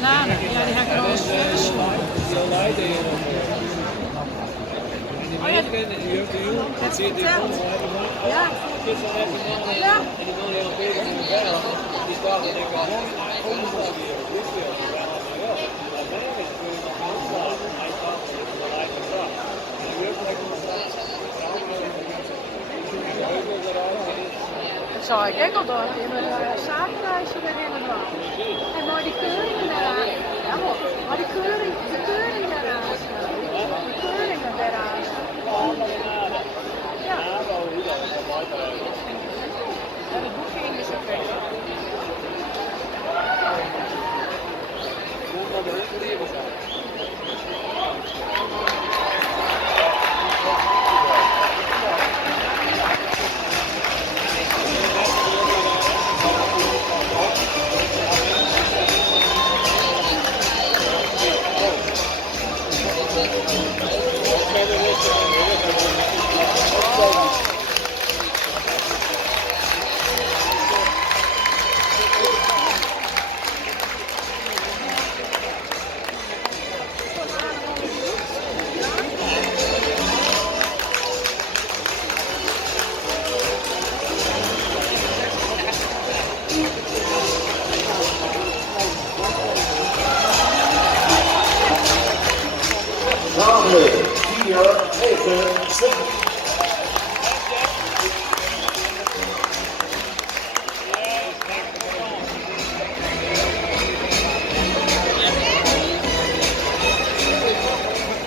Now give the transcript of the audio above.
Lara, ja, die ga ik er wel eens Oh ja, het is verteld. Ja. Ja. Dat zou ik ook al doen. In mijn zakenreizen erin en dan. En maar die keuringen daaraan. Ja, maar die keuring daaraan. Die keuringen daaraan. Ja. En het boekje in is ook weg. Namelijk 4, 9, 7.